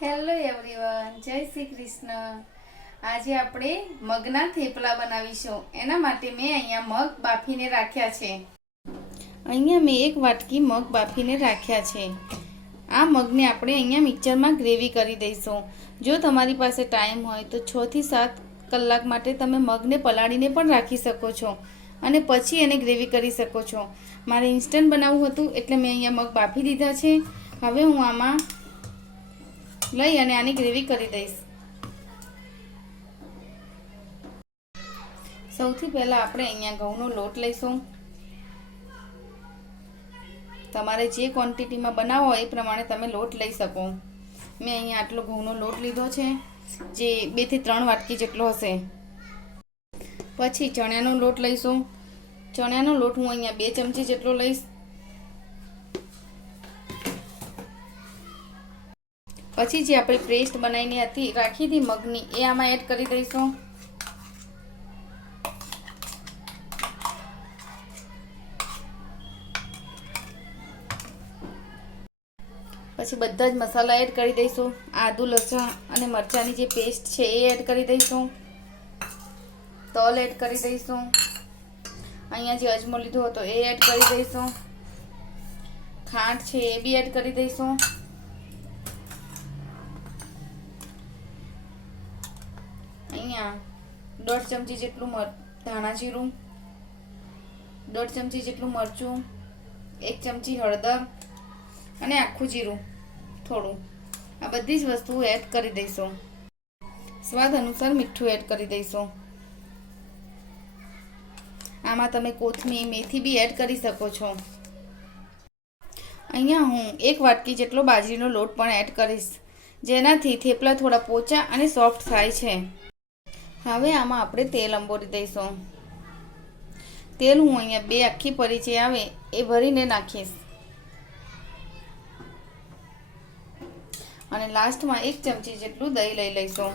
Hello everyone જય શ્રી કૃષ્ણ. આજે આપણે મગના થેપલા બનાવીશું. એના માટે મેં અહીંયા મગ બાફીને રાખ્યા છે. અહીંયા મેં એક વાટકી મગ બાફીને રાખ્યા છે. આ મગને આપણે અહીંયા મિક્સરમાં ગ્રેવી કરી દઈશું. જો તમારી પાસે ટાઈમ હોય તો છ થી સાત કલાક માટે તમે મગને પલાળીને પણ રાખી શકો છો અને પછી એને ગ્રેવી કરી શકો છો. મારે ઇન્સ્ટન્ટ બનાવવું હતું એટલે મેં અહીંયા મગ બાફી દીધા છે. હવે હું આમાં લઈ અને આની ગ્રેવી કરી દઈશ. સૌથી પહેલાં આપણે અહીંયા ઘઉંનો લોટ લઈશું. તમારે જે ક્વોન્ટિટીમાં બનાવો એ પ્રમાણે તમે લોટ લઈ શકો. મેં અહીંયા આટલો ઘઉંનો લોટ લીધો છે, જે બેથી ત્રણ વાટકી જેટલો હશે. પછી ચણાનો લોટ લઈશું. ચણાનો લોટ હું અહીંયા બે ચમચી જેટલો લઈશ. પછી જે આપણે પેસ્ટ બનાવીને હતી, રાખી હતી મગની, એ આમાં એડ કરી દઈશું. પછી બધા જ મસાલા એડ કરી દઈશું. આદુ, લસણ અને મરચાંની જે પેસ્ટ છે, એ એડ કરી દઈશું. તલ એડ કરી દઈશું. અહીંયા જે અજમો લીધો હતો, એ એડ કરી દઈશું. ખાંડ છે, એ બી એડ કરી દઈશું. અહીંયા દોઢ ચમચી જેટલું મર, ધાણા જીરું, દોઢ ચમચી જેટલું મરચું, એક ચમચી હળદર અને આખું જીરું થોડું. આ બધી જ વસ્તુઓ એડ કરી દઈશું. સ્વાદ અનુસાર મીઠું એડ કરી દઈશું. આમાં તમે કોથમીર, મેથી બી એડ કરી શકો છો. અહીંયા હું એક વાટકી જેટલો બાજરીનો લોટ પણ એડ કરીશ, જેનાથી થેપલા થોડા પોચા અને સોફ્ટ થાય છે. હવે આમાં આપણે તેલ અંબોરી દઈશું. તેલ હું અહીંયા બે આખી પરી આવે એ ભરીને નાખીશ. અને લાસ્ટમાં એક ચમચી જેટલું દહીં લઈ લઈશું.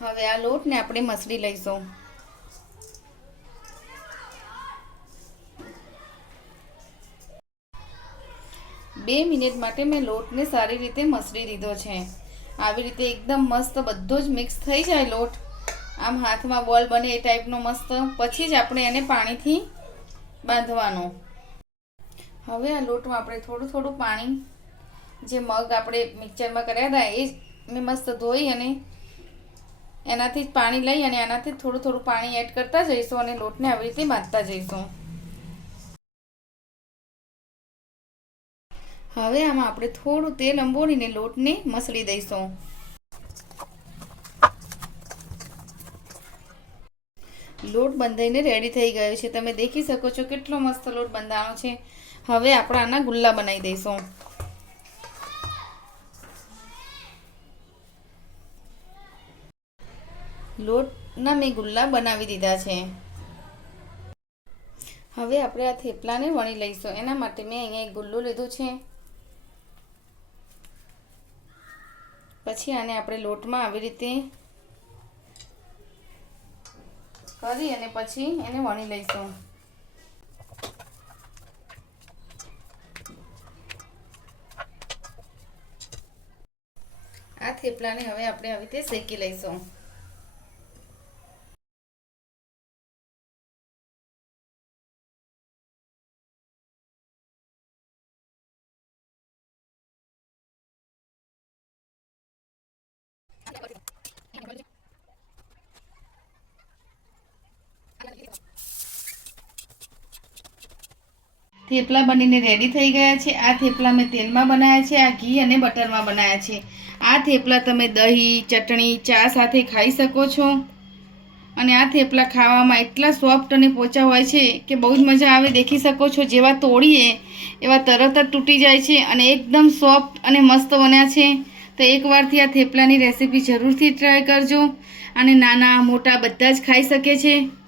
હવે આ લોટને આપણે મસળી લઈશું. બે મિનિટ માટે મેં લોટને સારી રીતે મસળી દીધો છે. આવી રીતે એકદમ મસ્ત બધો જ મિક્સ થઈ જાય લોટ. આમ હાથમાં બોલ બને એ ટાઈપનો મસ્ત. પછી જ આપણે એને પાણીથી બાંધવાનો. હવે આ લોટમાં આપણે થોડું થોડું પાણી, જે મગ આપણે મિક્સરમાં કર્યા હતા, એ મેં મસ્ત ધોઈ અને એનાથી પાણી લઈ અને એનાથી થોડું થોડું પાણી એડ કરતા જઈશું અને લોટને આવી રીતે બાંધતા જઈશું. હવે આમાં આપણે થોડું તેલ અંબોળીને લોટને મસળી દઈશું. લોટ બંધાઈને રેડી થઈ ગયો છે. તમે દેખી શકો છો કેટલો મસ્ત લોટ બંધાણો છે. હવે આપણે આના ગુલ્લા બનાવી દઈશું. લોટના મેં ગુલ્લા બનાવી દીધા છે. હવે આપણે આ થેપલાને વણી લઈશું. એના માટે મેં અહીંયા એક ગુલ્લો લીધો છે. પછી આને આપણે લોટમાં આવી રીતે કરી અને પછી એને વણી લઈશું. આ થેપલાને હવે આપણે આવી રીતે શેકી લઈશું. થેપલા બનીને રેડી થઈ ગયા છે. આ થેપલા મેં તેલમાં બનાવ્યા છે, આ ઘી અને બટરમાં બનાવ્યા છે. આ થેપલા તમે દહીં, ચટણી, ચા સાથે ખાઈ શકો છો. અને આ થેપલા ખાવામાં એટલા સોફ્ટ અને પોચા હોય છે કે બહુ જ મજા આવે દેખી શકો છો. જેવા તોડીએ, એવા તરત જ તૂટી જાય છે અને એકદમ સોફ્ટ અને મસ્ત બન્યા છે. તો એકવારથી આ થેપલાની રેસીપી જરૂરથી ટ્રાય કરજો. અને નાના, મોટા બધા જ ખાઈ શકે છે.